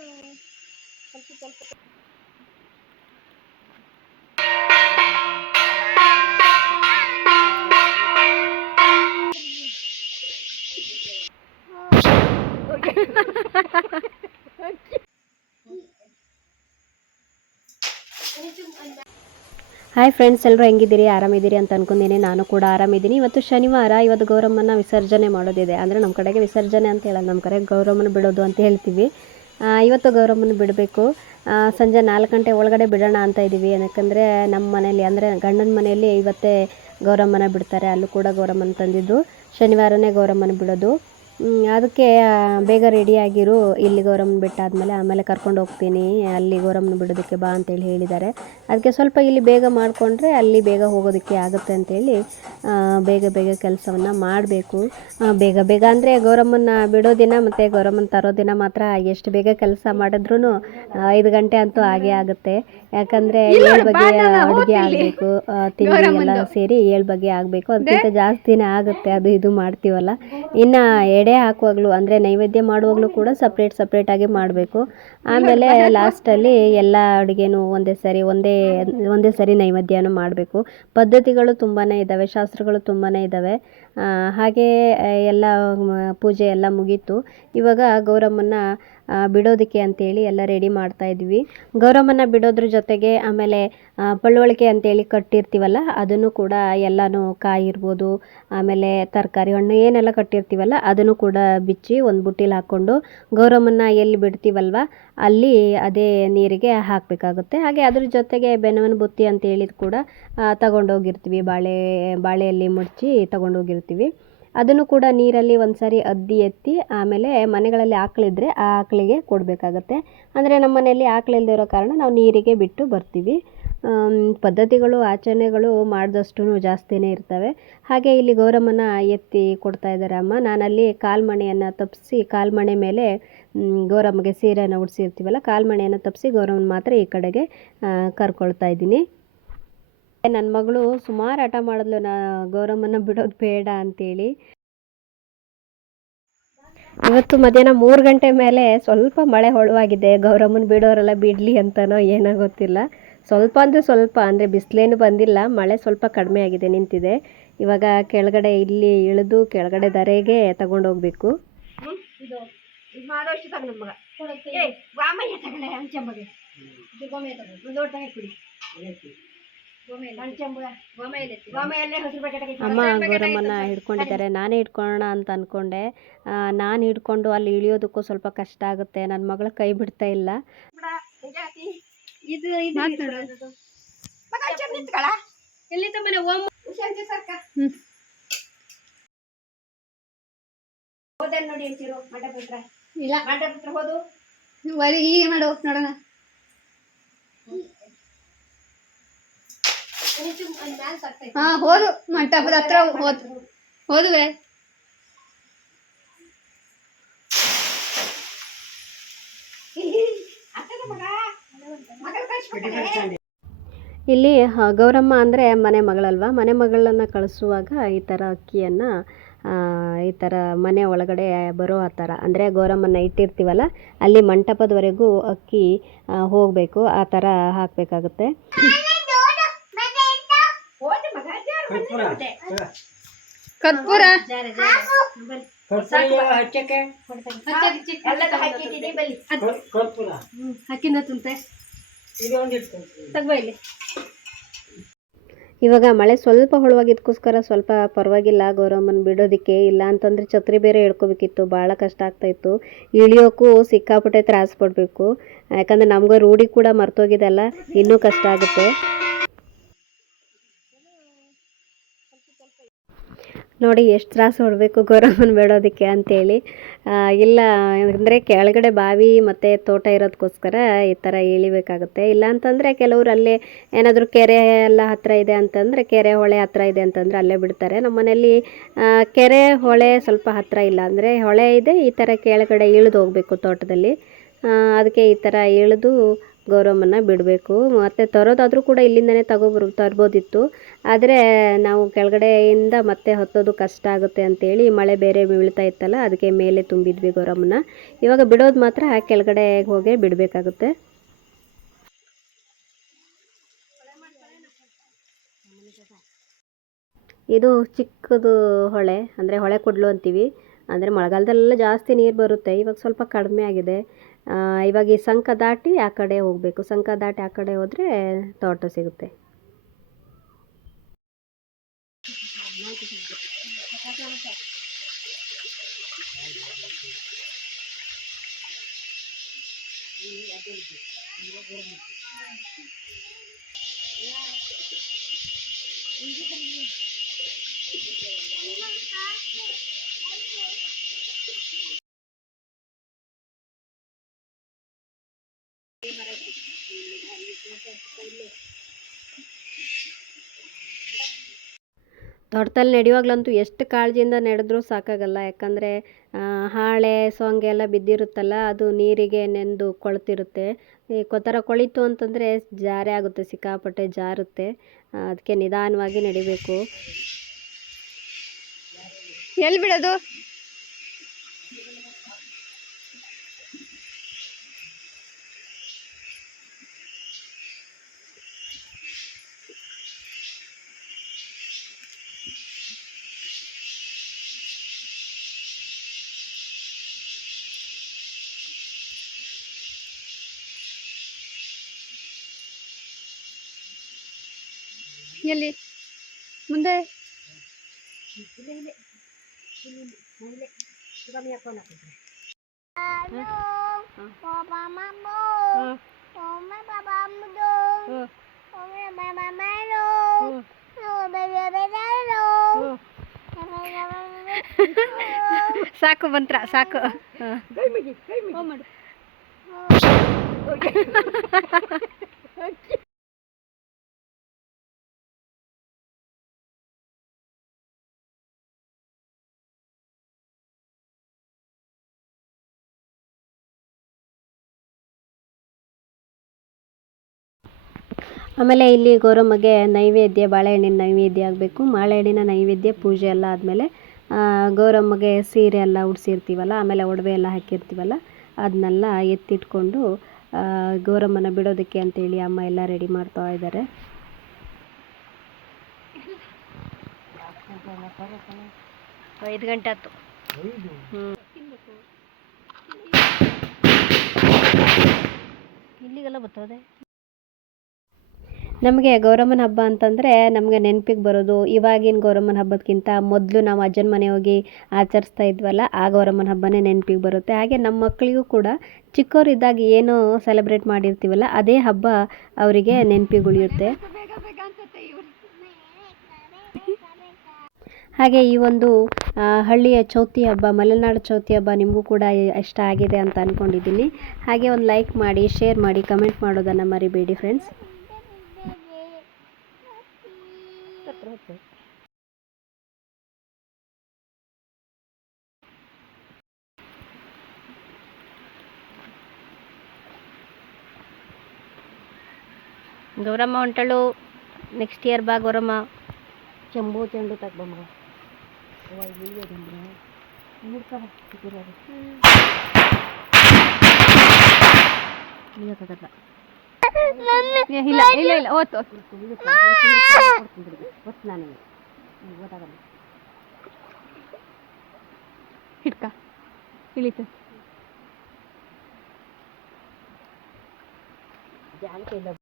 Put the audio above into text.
Hi friends ಎಲ್ಲರೂ ಹೆಂಗಿದ್ದೀರಿ? ಆರಾಮಿದ್ದೀರಿ ಅಂತ ಅನ್ಕೊಂಡಿನಿ ನಾನು ಕೂಡ ಆರಾಮಿದ್ದೀನಿ. ಇವತ್ತು ಶನಿವಾರ, ಇವತ್ತು ಗೌರಮ್ಮನ ವಿಸರ್ಜನೆ ಮಾಡೋದಿದೆ. ಅಂದರೆ ನಮ್ಮ ಕಡೆಗೆ ವಿಸರ್ಜನೆ ಅಂತ ಹೇಳಲ್ಲ ನಮ್ಮ ಕಡೆ ಗೌರಮ್ಮನ ಬಿಡೋದು ಅಂತ ಹೇಳ್ತೀವಿ. ಇವತ್ತು ಗೌರಮ್ಮನ ಬಿಡಬೇಕು. ಸಂಜೆ ನಾಲ್ಕು ಗಂಟೆ ಒಳಗಡೆ ಬಿಡೋಣ ಅಂತ ಇದ್ದೀವಿ ಯಾಕಂದರೆ ನಮ್ಮ ಮನೆಯಲ್ಲಿ, ಅಂದರೆ ಗಂಡನ ಮನೆಯಲ್ಲಿ ಇವತ್ತೇ ಗೌರಮ್ಮನ ಬಿಡ್ತಾರೆ. ಅಲ್ಲೂ ಕೂಡ ಗೌರಮ್ಮನ ತಂದಿದ್ದು. ಶನಿವಾರನೇ ಗೌರಮ್ಮನ ಬಿಡೋದು. ಅದಕ್ಕೆ ಬೇಗ ರೆಡಿಯಾಗಿರು ಇಲ್ಲಿ ಗೌರಮ್ಮನ ಆದಮೇಲೆ ಆಮೇಲೆ ಕರ್ಕೊಂಡು ಹೋಗ್ತೀನಿ. ಅಲ್ಲಿ ಗೌರಮ್ಮನ ಬಿಡೋದಕ್ಕೆ ಬಾ ಅಂತೇಳಿ ಹೇಳಿದ್ದಾರೆ. ಅದಕ್ಕೆ ಸ್ವಲ್ಪ ಇಲ್ಲಿ ಬೇಗ ಮಾಡಿಕೊಂಡ್ರೆ ಅಲ್ಲಿ ಬೇಗ ಹೋಗೋದಕ್ಕೆ ಆಗುತ್ತೆ ಅಂತೇಳಿ ಬೇಗ ಬೇಗ ಕೆಲಸವನ್ನು ಮಾಡಬೇಕು. ಬೇಗ ಬೇಗ ಅಂದರೆ ಗೌರಮ್ಮನ ಬಿಡೋ ದಿನ ಮತ್ತು ಗೌರಮ್ಮನ ತರೋ ದಿನ ಮಾತ್ರ ಎಷ್ಟು ಬೇಗ ಕೆಲಸ ಮಾಡಿದ್ರೂ ಐದು ಗಂಟೆ ಅಂತೂ ಆಗೇ ಆಗುತ್ತೆ. ಯಾಕಂದರೆ ಏಳು ಬಗೆಯ ಅಡುಗೆ ಆಗಬೇಕು ತಿಂಡಿ ಎಲ್ಲ ಸೇರಿ ಏಳು ಬಗೆ ಆಗಬೇಕು. ಅದಕ್ಕಿಂತ ಜಾಸ್ತಿನೇ ಆಗುತ್ತೆ ಅದು ಇದು ಮಾಡ್ತೀವಲ್ಲ. ಇನ್ನು ಎಡೆ ಹಾಕುವಾಗಲೂ, ಅಂದರೆ ನೈವೇದ್ಯ ಮಾಡುವಾಗಲೂ ಕೂಡ ಸಪ್ರೇಟ್ ಸಪ್ರೇಟಾಗಿ ಮಾಡಬೇಕು. ಆಮೇಲೆ ಲಾಸ್ಟಲ್ಲಿ ಎಲ್ಲ ಅಡುಗೆನೂ ಒಂದೇ ಸರಿ, ಒಂದೇ ಒಂದೇ ಸರಿ ನೈವೇದ್ಯನೂ ಮಾಡಬೇಕು. ಪದ್ಧತಿಗಳು ತುಂಬಾ ಇದ್ದಾವೆ ಶಾಸ್ತ್ರಗಳು ತುಂಬಾ ಇದ್ದಾವೆ ಹಾಗೆ ಎಲ್ಲ ಪೂಜೆ ಎಲ್ಲ ಮುಗೀತು. ಇವಾಗ ಗೌರಮ್ಮನ್ನ ಬಿಡೋದಕ್ಕೆ ಅಂತೇಳಿ ಎಲ್ಲ ರೆಡಿ ಮಾಡ್ತಾ ಇದ್ವಿ. ಗೌರಮ್ಮನ ಬಿಡೋದ್ರ ಜೊತೆಗೆ ಆಮೇಲೆ ಪಳುವಳಿಕೆ ಅಂತೇಳಿ ಕಟ್ಟಿರ್ತೀವಲ್ಲ, ಅದನ್ನು ಕೂಡ ಎಲ್ಲನೂ ಕಾಯಿ ಇರ್ಬೋದು, ಆಮೇಲೆ ತರಕಾರಿ ಹಣ್ಣು ಏನೆಲ್ಲ ಕಟ್ಟಿರ್ತೀವಲ್ಲ, ಅದನ್ನು ಕೂಡ ಬಿಚ್ಚಿ ಒಂದು ಬುಟ್ಟಿಲಿ ಹಾಕ್ಕೊಂಡು ಗೌರಮ್ಮನ ಎಲ್ಲಿ ಬಿಡ್ತೀವಲ್ವ, ಅಲ್ಲಿ ಅದೇ ನೀರಿಗೆ ಹಾಕಬೇಕಾಗುತ್ತೆ. ಹಾಗೆ ಅದ್ರ ಜೊತೆಗೆ ಬೆನವನ ಬುತ್ತಿ ಅಂತ ಕೂಡ ತಗೊಂಡೋಗಿರ್ತೀವಿ. ಬಾಳೆ, ಬಾಳೆಯಲ್ಲಿ ಮುಚ್ಚಿ ತಗೊಂಡೋಗಿರ್ತೀವಿ. ಅದನ್ನು ಕೂಡ ನೀರಲ್ಲಿ ಒಂದು ಸಾರಿ ಅದ್ದಿ, ಎತ್ತಿ, ಆಮೇಲೆ ಮನೆಗಳಲ್ಲಿ ಆಕಳಿದ್ರೆ ಆ ಆಕಳಿಗೆ ಕೊಡಬೇಕಾಗತ್ತೆ. ಅಂದರೆ ನಮ್ಮ ಮನೆಯಲ್ಲಿ ಆಕಳಿಲ್ಲದೆ ಇರೋ ಕಾರಣ ನಾವು ನೀರಿಗೆ ಬಿಟ್ಟು ಬರ್ತೀವಿ. ಪದ್ಧತಿಗಳು, ಆಚರಣೆಗಳು ಮಾಡಿದಷ್ಟು ಜಾಸ್ತಿನೇ ಇರ್ತವೆ. ಹಾಗೆ ಇಲ್ಲಿ ಗೌರಮ್ಮನ ಎತ್ತಿ ಕೊಡ್ತಾ ಇದ್ದಾರೆ ಅಮ್ಮ. ನಾನಲ್ಲಿ ಕಾಲ್ಮಣೆಯನ್ನು ತಪ್ಪಿಸಿ, ಕಾಲ್ಮಣೆ ಮೇಲೆ ಗೌರಮ್ಮಗೆ ಸೀರೆಯನ್ನು ಉಡಿಸಿರ್ತೀವಲ್ಲ, ಕಾಲ್ಮಣೆಯನ್ನು ತಪ್ಪಿಸಿ ಗೌರಮ್ಮನ ಮಾತ್ರ ಈ ಕಡೆಗೆ ಕರ್ಕೊಳ್ತಾ ಇದ್ದೀನಿ. ನನ್ನ ಮಗಳು ಸುಮಾರು ಹಠ ಮಾಡಿದ್ಲು, ನಾ ಗೌರಮ್ಮನ ಬಿಡೋದು ಬೇಡ ಅಂತೇಳಿ. ಇವತ್ತು ಮಧ್ಯಾಹ್ನ ಮೂರು ಗಂಟೆ ಮೇಲೆ ಸ್ವಲ್ಪ ಮಳೆ ಹೊಳವಾಗಿದೆ, ಗೌರಮ್ಮನ ಬಿಡೋರೆಲ್ಲ ಬಿಡಲಿ ಅಂತನೋ ಏನೋ ಗೊತ್ತಿಲ್ಲ. ಸ್ವಲ್ಪ ಅಂದರೆ ಸ್ವಲ್ಪ, ಅಂದರೆ ಬಿಸಿಲೇನು ಬಂದಿಲ್ಲ, ಮಳೆ ಸ್ವಲ್ಪ ಕಡಿಮೆ ಆಗಿದೆ, ನಿಂತಿದೆ. ಇವಾಗ ಕೆಳಗಡೆ ಇಲ್ಲಿ ಇಳಿದು ಕೆಳಗಡೆ ದರೆಗೆ ತಗೊಂಡೋಗ್ಬೇಕು ಅಮ್ಮ ಗೌರಮ್ಮನ ಹಿಡ್ಕೊಂಡಿದ್ದಾರೆ. ನಾನೇ ಹಿಡ್ಕೊಳ್ಳೋಣ ಅಂತ ಅಂದ್ಕೊಂಡೆ ನಾನು ಹಿಡ್ಕೊಂಡು ಅಲ್ಲಿ ಇಳಿಯೋದಕ್ಕೂ ಸ್ವಲ್ಪ ಕಷ್ಟ ಆಗುತ್ತೆ. ನನ್ನ ಮಗಳ ಕೈ ಬಿಡ್ತಾ ಇಲ್ಲ. ನೋಡಿ ಅಂತೀರು ಇಲ್ಲ. ಮಂಟಪ ಹತ್ರ ಹೋದು ಈಗ ಮಾಡು. ನೋಡೋಣ. ಹಾ, ಹೋದು. ಮಂಟಪದ ಹತ್ರ ಹೋದ್ ಹೋದುವೆ. ಇಲ್ಲಿ ಗೌರಮ್ಮ ಅಂದರೆ ಮನೆ ಮಗಳಲ್ವಾ? ಮನೆ ಮಗಳನ್ನ ಕಳಿಸುವಾಗ ಈ ಥರ ಅಕ್ಕಿಯನ್ನು ಈ ಥರ ಮನೆ ಒಳಗಡೆ ಬರೋ ಆ ಥರ ಅಂದರೆ ಗೌರಮ್ಮನ ಇಟ್ಟಿರ್ತೀವಲ್ಲ, ಅಲ್ಲಿ ಮಂಟಪದವರೆಗೂ ಅಕ್ಕಿ ಹೋಗಬೇಕು, ಆ ಥರ ಹಾಕಬೇಕಾಗುತ್ತೆ. ಕರ್ಪೂರ. ಹಾಕಿಂದ ತುಂತೆ ಇವಾಗ ಮಳೆ ಸ್ವಲ್ಪ ಹೊಳವಾಗಿದ್ದಕ್ಕೋಸ್ಕರ ಸ್ವಲ್ಪ ಪರವಾಗಿಲ್ಲ ಗೌರಮ್ಮನ ಬಿಡೋದಕ್ಕೆ. ಇಲ್ಲ ಅಂತಂದ್ರೆ ಛತ್ರಿ ಬೇರೆ ಹೇಳ್ಕೋಬೇಕಿತ್ತು ಭಾಳ ಕಷ್ಟ ಆಗ್ತಾಯಿತ್ತು ಇಳಿಯೋಕ್ಕೂ ಸಿಕ್ಕಾಪಟ್ಟೆ ತ್ರಾಸ ಪಡಬೇಕು. ಯಾಕಂದ್ರೆ ನಮ್ಗೆ ರೂಢಿ ಕೂಡ ಮರ್ತೋಗಿದೆಲ್ಲ ಇನ್ನೂ ಕಷ್ಟ ಆಗುತ್ತೆ. ನೋಡಿ ಎಷ್ಟು ತ್ರಾಸ ಹೊಡಬೇಕು ಗೌರಮ್ಮನ ಬೇಡೋದಕ್ಕೆ ಅಂತೇಳಿ. ಇಲ್ಲ, ಅಂದರೆ ಕೆಳಗಡೆ ಬಾವಿ ಮತ್ತು ತೋಟ ಇರೋದಕ್ಕೋಸ್ಕರ ಈ ಥರ ಇಳಿಬೇಕಾಗುತ್ತೆ ಇಲ್ಲ ಅಂತಂದರೆ ಕೆಲವರು ಅಲ್ಲೇ ಏನಾದರೂ ಕೆರೆ ಎಲ್ಲ ಹತ್ತಿರ ಇದೆ ಅಂತಂದರೆ, ಕೆರೆ ಹೊಳೆ ಹತ್ತಿರ ಇದೆ ಅಂತಂದರೆ ಅಲ್ಲೇ ಬಿಡ್ತಾರೆ. ನಮ್ಮ ಮನೆಯಲ್ಲಿ ಕೆರೆ ಹೊಳೆ ಸ್ವಲ್ಪ ಹತ್ತಿರ ಇಲ್ಲ ಅಂದರೆ ಹೊಳೆ ಇದೆ, ಈ ಥರ ಕೆಳಗಡೆ ಇಳಿದು ಹೋಗಬೇಕು ತೋಟದಲ್ಲಿ. ಅದಕ್ಕೆ ಈ ಥರ ಇಳಿದು ಗೌರಮ್ಮನ ಬಿಡಬೇಕು. ಮತ್ತು ತರೋದಾದರೂ ಕೂಡ ಇಲ್ಲಿಂದನೇ ತಗೊಬರ್ ತರ್ಬೋದಿತ್ತು. ಆದರೆ ನಾವು ಕೆಳಗಡೆಯಿಂದ ಮತ್ತೆ ಹೊತ್ತೋದು ಕಷ್ಟ ಆಗುತ್ತೆ ಅಂತೇಳಿ ಮಳೆ ಬೇರೆ ಬೀಳ್ತಾ ಇತ್ತಲ್ಲ ಅದಕ್ಕೆ ಮೇಲೆ ತುಂಬಿದ್ವಿ ಗೌರಮ್ಮನ ಇವಾಗ ಬಿಡೋದು ಮಾತ್ರ ಕೆಳಗಡೆ ಹೋಗಿ ಬಿಡಬೇಕಾಗುತ್ತೆ. ಇದು ಚಿಕ್ಕದು ಹೊಳೆ ಅಂದರೆ ಹೊಳೆ ಕೊಡ್ಲು ಅಂತೀವಿ. ಅಂದರೆ ಮಳೆಗಾಲದಲ್ಲೆಲ್ಲ ಜಾಸ್ತಿ ನೀರು ಬರುತ್ತೆ ಇವಾಗ ಸ್ವಲ್ಪ ಕಡಿಮೆ ಆಗಿದೆ. ಆ, ಇವಾಗ ಈ ಸಂಕ ದಾಟಿ ಆ ಕಡೆ ಹೋಗಬೇಕು. ಸಂಕ ದಾಟಿ ಆ ಕಡೆ ಹೋದರೆ ತೋಟ ಸಿಗುತ್ತೆ. ತೋಟದಲ್ಲಿ ನಡೆಯುವಾಗ್ಲಂತೂ ಎಷ್ಟು ಕಾಳಜಿಯಿಂದ ನಡೆದ್ರೂ ಸಾಕಾಗಲ್ಲ. ಯಾಕಂದರೆ ಹಾಳೆ, ಸೊಂಗೆ ಎಲ್ಲ ಬಿದ್ದಿರುತ್ತಲ್ಲ, ಅದು ನೀರಿಗೆ ನೆಂದು ಕೊಳ್ತಿರುತ್ತೆ. ಈ ಕೊತ್ತರ ಕೊಳಿತು ಅಂತಂದರೆ ಜಾರೆ ಆಗುತ್ತೆ, ಸಿಕ್ಕಾಪಟ್ಟೆ ಜಾರುತ್ತೆ. ಅದಕ್ಕೆ ನಿಧಾನವಾಗಿ ನಡಿಬೇಕು. ಎಲ್ಲಿ ಬಿಡೋದು? ಎಲ್ಲಿ ಮುಂದೆ ಸಾಕು ಮಂತ್ರ ಸಾಕು ಆಮೇಲೆ ಇಲ್ಲಿ ಗೌರಮ್ಮಗೆ ನೈವೇದ್ಯ ಬಾಳೆಹಣ್ಣಿನ ನೈವೇದ್ಯ ಆಗಬೇಕು. ಬಾಳೆಹಣ್ಣಿನ ನೈವೇದ್ಯ ಪೂಜೆ ಎಲ್ಲ ಆದಮೇಲೆ ಗೌರಮ್ಮಗೆ ಸೀರೆ ಎಲ್ಲ ಉಡಿಸಿರ್ತೀವಲ್ಲ ಆಮೇಲೆ ಒಡವೆ ಎಲ್ಲ ಹಾಕಿರ್ತೀವಲ್ಲ ಅದನ್ನೆಲ್ಲ ಎತ್ತಿಟ್ಕೊಂಡು ಗೌರಮ್ಮನ ಬಿಡೋದಕ್ಕೆ ಅಂತೇಳಿ ಅಮ್ಮ ಎಲ್ಲ ರೆಡಿ ಮಾಡ್ತಾ ಇದ್ದಾರೆ. ಐದು ಗಂಟೆ ಆಯ್ತು. ಇಲ್ಲಿಗೆಲ್ಲ ಬರ್ತದೆ? ನಮಗೆ ಗೌರಮ್ಮನ ಹಬ್ಬ ಅಂತಂದರೆ ನಮಗೆ ನೆನಪಿಗೆ ಬರೋದು. ಇವಾಗಿನ ಗೌರಮ್ಮನ ಹಬ್ಬಕ್ಕಿಂತ ಮೊದಲು ನಾವು ಅಜ್ಜನ ಮನೆ ಹೋಗಿ ಆಚರಿಸ್ತಾ ಇದ್ವಲ್ಲ, ಆ ಗೌರಮ್ಮನ ಹಬ್ಬನೇ ನೆನಪಿಗೆ ಬರುತ್ತೆ. ಹಾಗೆ ನಮ್ಮ ಮಕ್ಕಳಿಗೂ ಕೂಡ ಚಿಕ್ಕವರಿದ್ದಾಗ ಏನು ಸೆಲೆಬ್ರೇಟ್ ಮಾಡಿರ್ತೀವಲ್ಲ, ಅದೇ ಹಬ್ಬ ಅವರಿಗೆ ನೆನಪಿಗೆ ಉಳಿಯುತ್ತೆ. ಹಾಗೆ ಈ ಒಂದು ಹಳ್ಳಿಯ ಚೌತಿ ಹಬ್ಬ, ಮಲೆನಾಡು ಚೌತಿ ಹಬ್ಬ ನಿಮಗೂ ಕೂಡ ಇಷ್ಟ ಆಗಿದೆ ಅಂತ ಅಂದ್ಕೊಂಡಿದ್ದೀನಿ ಹಾಗೆ ಒಂದು ಲೈಕ್ ಮಾಡಿ ಶೇರ್ ಮಾಡಿ ಕಮೆಂಟ್ ಮಾಡೋದನ್ನು ಮರಿಬೇಡಿ ಫ್ರೆಂಡ್ಸ್ మాత్రం ఇప్పుడు గౌరమ్మ వంటలు నెక్స్ట్ ఇయర్ బా గౌరమ్మ. చెంబు చెండు తగ్గమ్మ. కదా ಇಲ್ಲ ಇಲ್ಲ ಇಲ್ಲ ಓದ್ತು ನಾನು ಹಿಡ್ಕ ಇಳಿತು ಜಾಗಕ್ಕೆ ಇಲ್ಲ